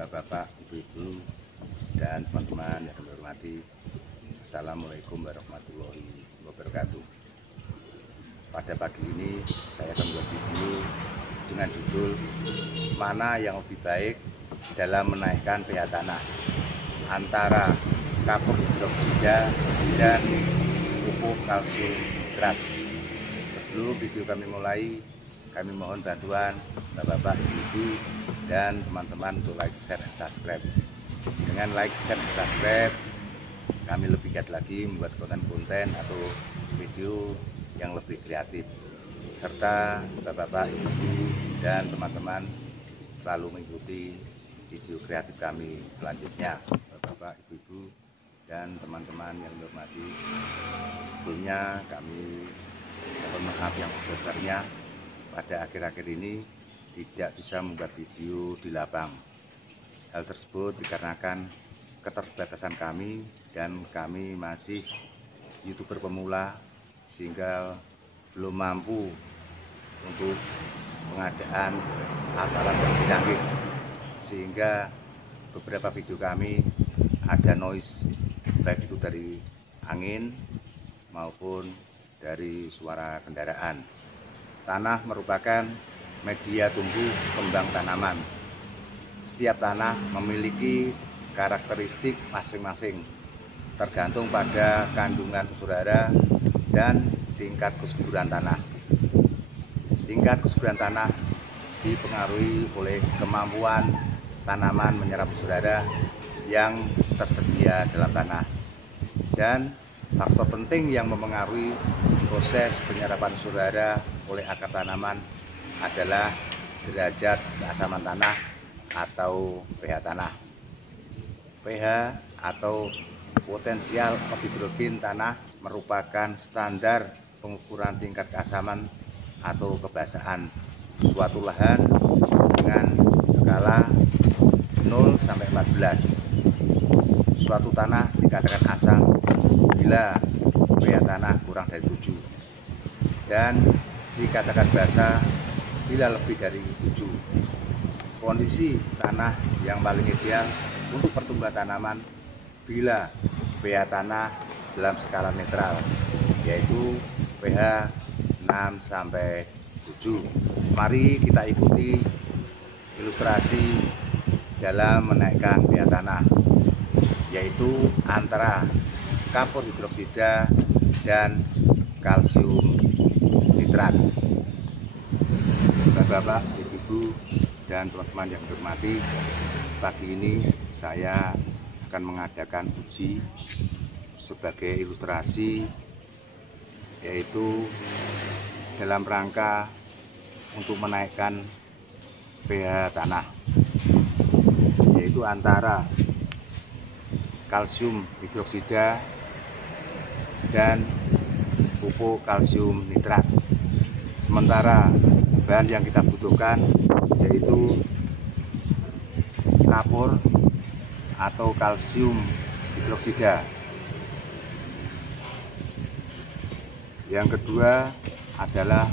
Bapak-bapak, ibu-ibu, dan teman-teman yang kami hormati. Assalamualaikum warahmatullahi wabarakatuh. Pada pagi ini saya akan membuat video dengan judul mana yang lebih baik dalam menaikkan pH tanah antara kapur hidroksida dan pupuk kalsium nitrat. Sebelum video kami mulai, kami mohon bantuan Bapak-bapak, Ibu, dan teman-teman untuk like, share, dan subscribe. Dengan like, share, dan subscribe, kami lebih giat lagi membuat konten-konten atau video yang lebih kreatif. Serta Bapak-bapak, Ibu, dan teman-teman selalu mengikuti video kreatif kami selanjutnya. Bapak-bapak, Ibu, dan teman-teman yang dihormati, sebelumnya kami mohon maaf yang sebesar-besarnya pada akhir-akhir ini tidak bisa membuat video di lapang. Hal tersebut dikarenakan keterbatasan kami dan kami masih YouTuber pemula sehingga belum mampu untuk pengadaan alat yang canggih, sehingga beberapa video kami ada noise, baik itu dari angin maupun dari suara kendaraan. Tanah merupakan media tumbuh kembang tanaman. Setiap tanah memiliki karakteristik masing-masing, tergantung pada kandungan unsur hara dan tingkat kesuburan tanah. Tingkat kesuburan tanah dipengaruhi oleh kemampuan tanaman menyerap unsur hara yang tersedia dalam tanah. Dan faktor penting yang mempengaruhi proses penyerapan unsur hara oleh akar tanaman adalah derajat keasaman tanah atau pH tanah. pH atau potensial hidrogen tanah merupakan standar pengukuran tingkat keasaman atau kebasaan suatu lahan dengan skala 0 sampai 14. Suatu tanah dikatakan asam bila pH tanah kurang dari 7 dan dikatakan basah bila lebih dari 7. Kondisi tanah yang paling ideal untuk pertumbuhan tanaman bila pH tanah dalam skala netral, yaitu pH 6 sampai 7. Mari kita ikuti ilustrasi dalam menaikkan pH tanah, yaitu antara kapur hidroksida dan kalsium nitrat. Bapak-bapak, Ibu, dan teman-teman yang hormati, pagi ini saya akan mengadakan uji sebagai ilustrasi, yaitu dalam rangka untuk menaikkan pH tanah, yaitu antara kalsium hidroksida dan pupuk kalsium nitrat. Sementara bahan yang kita butuhkan yaitu kapur atau kalsium hidroksida. Yang kedua adalah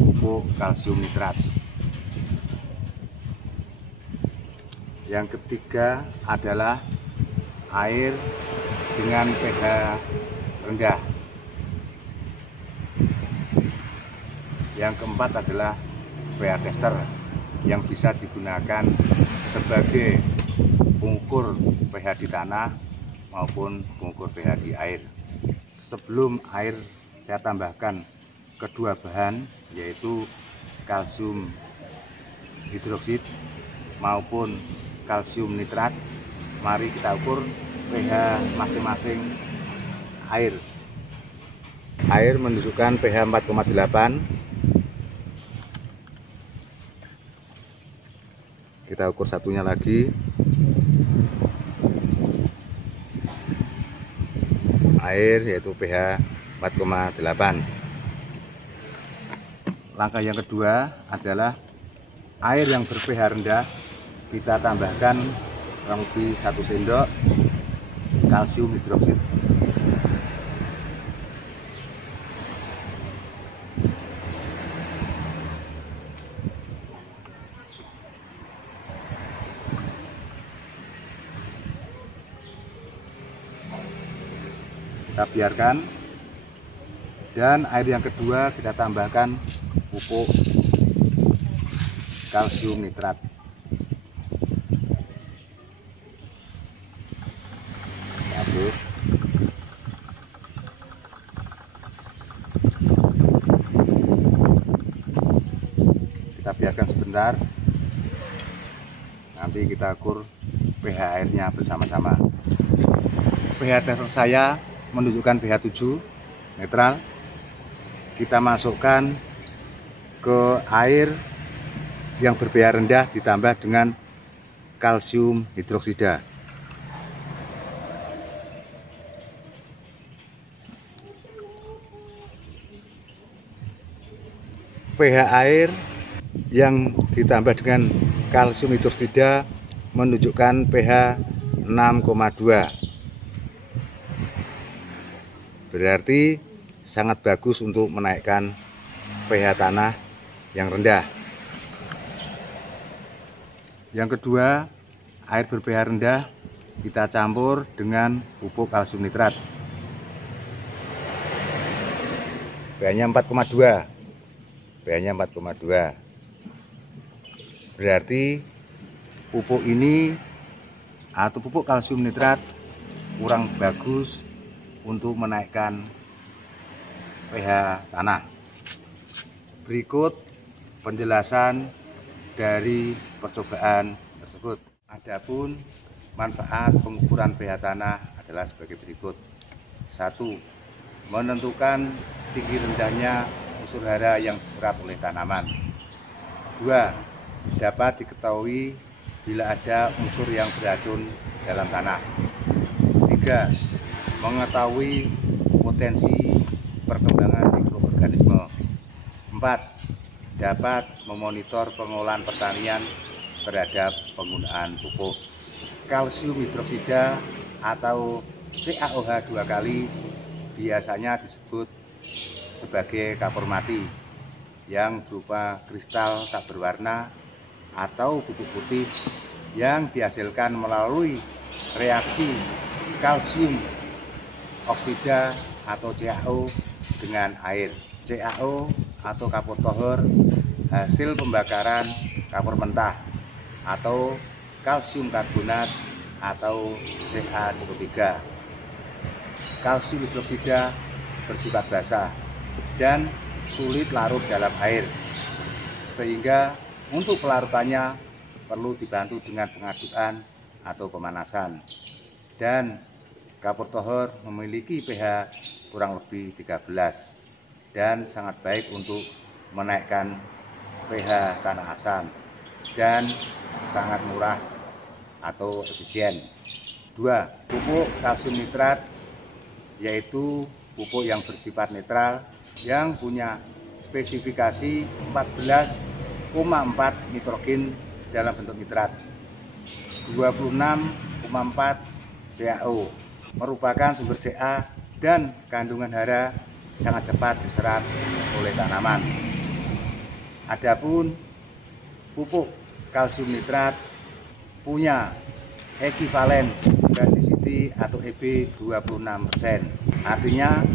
pupuk kalsium nitrat. Yang ketiga adalah air dengan pH rendah. Yang keempat adalah pH tester yang bisa digunakan sebagai pengukur pH di tanah maupun pengukur pH di air. Sebelum air saya tambahkan kedua bahan, yaitu kalsium hidroksid maupun kalsium nitrat. Mari kita ukur pH masing-masing air. Air menunjukkan pH 4,8. Kita ukur satunya lagi. Air yaitu pH 4,8. Langkah yang kedua adalah air yang ber-pH rendah, kita tambahkan kurang lebih 1 sendok kalsium hidroksid. kita biarkan. Dan air yang kedua kita tambahkan pupuk kalsium nitrat. Aduk. Kita biarkan sebentar. Nanti kita ukur pH airnya bersama-sama. pH tester saya menunjukkan pH 7 netral. Kita masukkan ke air yang ber-pH rendah ditambah dengan kalsium hidroksida. pH air yang ditambah dengan kalsium hidroksida menunjukkan pH 6,2. Berarti sangat bagus untuk menaikkan pH tanah yang rendah. Yang kedua, air ber-pH rendah kita campur dengan pupuk kalsium nitrat. pH-nya 4,2. pH-nya 4,2. Berarti pupuk ini atau pupuk kalsium nitrat kurang bagus untuk menaikkan pH tanah. Berikut penjelasan dari percobaan tersebut. Adapun manfaat pengukuran pH tanah adalah sebagai berikut. 1. Menentukan tinggi rendahnya unsur hara yang diserap oleh tanaman. 2. Dapat diketahui bila ada unsur yang beracun dalam tanah. 3. Mengetahui potensi perkembangan mikroorganisme. 4. Dapat memonitor pengolahan pertanian terhadap penggunaan pupuk kalsium hidroksida atau CaOH 2 kali, biasanya disebut sebagai kapur mati, yang berupa kristal tak berwarna atau bubuk putih yang dihasilkan melalui reaksi kalsium oksida atau CaO dengan air. CaO atau kapur tohor hasil pembakaran kapur mentah atau kalsium karbonat atau CaCO3. Kalsium hidroksida bersifat basah dan sulit larut dalam air, sehingga untuk pelarutannya perlu dibantu dengan pengadukan atau pemanasan. Dan kapur tohor memiliki pH kurang lebih 13 dan sangat baik untuk menaikkan pH tanah asam dan sangat murah atau efisien. 2. Pupuk kalsium nitrat yaitu pupuk yang bersifat netral yang punya spesifikasi 14,4 nitrogen dalam bentuk nitrat, 26,4 CaO, merupakan sumber Ca dan kandungan hara sangat cepat diserap oleh tanaman. Adapun pupuk kalsium nitrat punya ekivalen basicity atau EB 26%. Artinya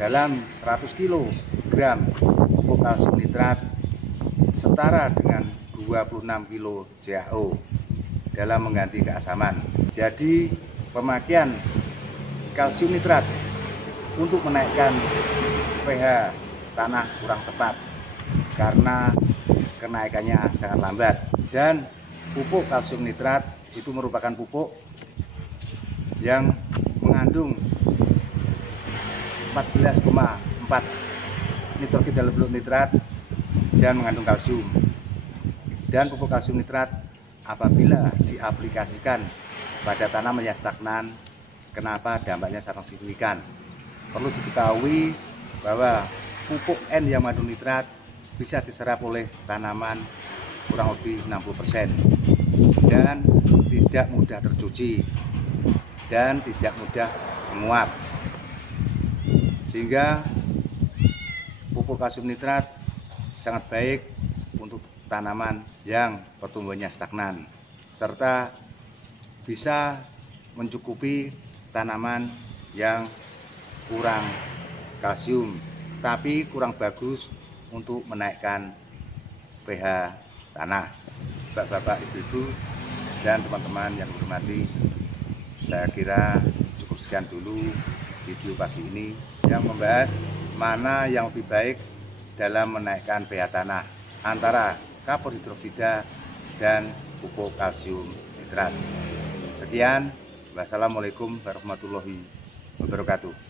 dalam 100 kg pupuk kalsium nitrat setara dengan 26 kg CaO dalam mengganti keasaman. Jadi pemakaian kalsium nitrat untuk menaikkan pH tanah kurang tepat karena kenaikannya sangat lambat. Dan pupuk kalsium nitrat itu merupakan pupuk yang mengandung 14,4 nitrogen dalam bentuk nitrat dan mengandung kalsium. Dan pupuk kalsium nitrat apabila diaplikasikan pada tanaman yang stagnan, kenapa dampaknya sangat signifikan? Perlu diketahui bahwa pupuk N yang mengandung nitrat bisa diserap oleh tanaman kurang lebih 60% dan tidak mudah tercuci dan tidak mudah menguap, sehingga pupuk kalsium nitrat sangat baik untuk tanaman yang pertumbuhannya stagnan serta bisa mencukupi tanaman yang kurang kalsium, tapi kurang bagus untuk menaikkan pH tanah. Bapak-bapak, ibu-ibu, dan teman-teman yang hormati, saya kira cukup sekian dulu video pagi ini yang membahas mana yang lebih baik dalam menaikkan pH tanah antara kapur hidroksida dan pupuk kalsium nitrat. Sekian, wassalamualaikum warahmatullahi wabarakatuh.